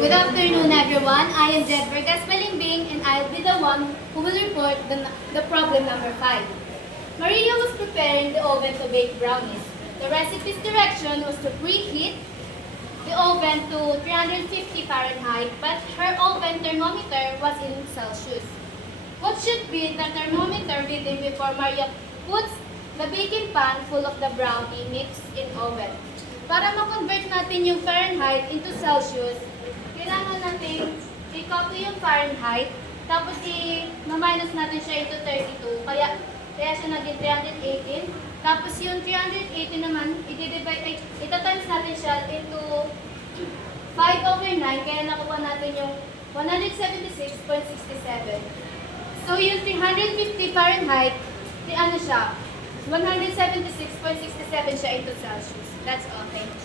Good afternoon, everyone. I am Jed Vergas Malimbing, and I'll be the one who will report the problem number 5. Maria was preparing the oven to bake brownies. The recipe's direction was to preheat the oven to 350 Fahrenheit, but her oven thermometer was in Celsius. What should be the thermometer reading before Maria puts the baking pan full of the brownie mix in oven? Para ma-convert natin yung Fahrenheit into Celsius, kailangan natin i-copy yung Fahrenheit, tapos i-minus natin siya into 32, kaya siya naging 318. Tapos yung 318 naman, ita-times natin siya into 5/9, kaya nakuha natin yung 176.67. So yung 350 Fahrenheit, ano siya, 176.67 siya into Celsius. That's all. Thank you.